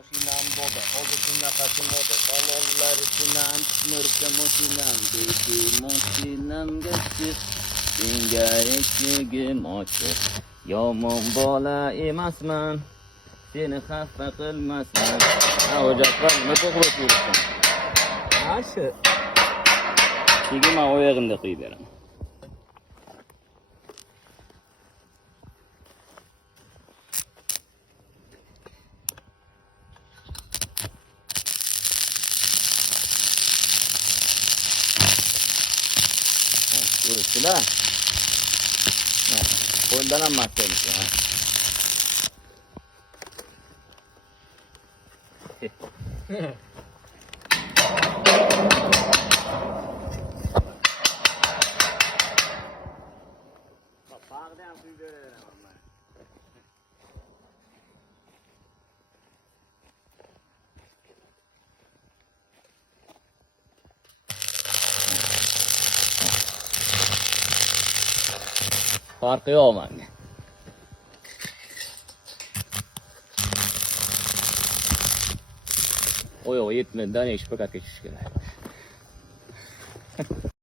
Mashinam boda, hozir shunaqasi moda. Balonlar ichidan mirka mashinam, beki mashinamga chiq. Senga eshigim ochiq. Yomon bola emasman. Seni xafa qilmasman. Ha, hojatlar nima to'g'ri turibsan? Ha, shu. Sigima oyog'imda qo'yib beraman. Ko'ribsizlar? Qo'ldan ham mastamiz. Bag'da ham quyib beraman men. Farqi yo'q menga. Oyoq yetmadidan ish pakatga tushish kerak.